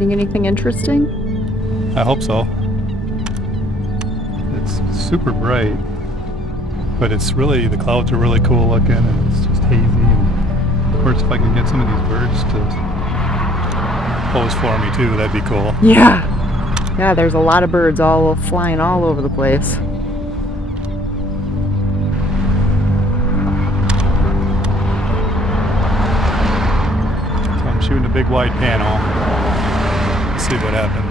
Getting anything interesting? I hope so. It's super bright, but it's really, the clouds are really cool looking, and it's just hazy. And of course, if I can get some of these birds to pose for me too, that'd be cool. Yeah. Yeah, there's a lot of birds all flying all over the place. So I'm shooting a big wide panel. Let's see what happens.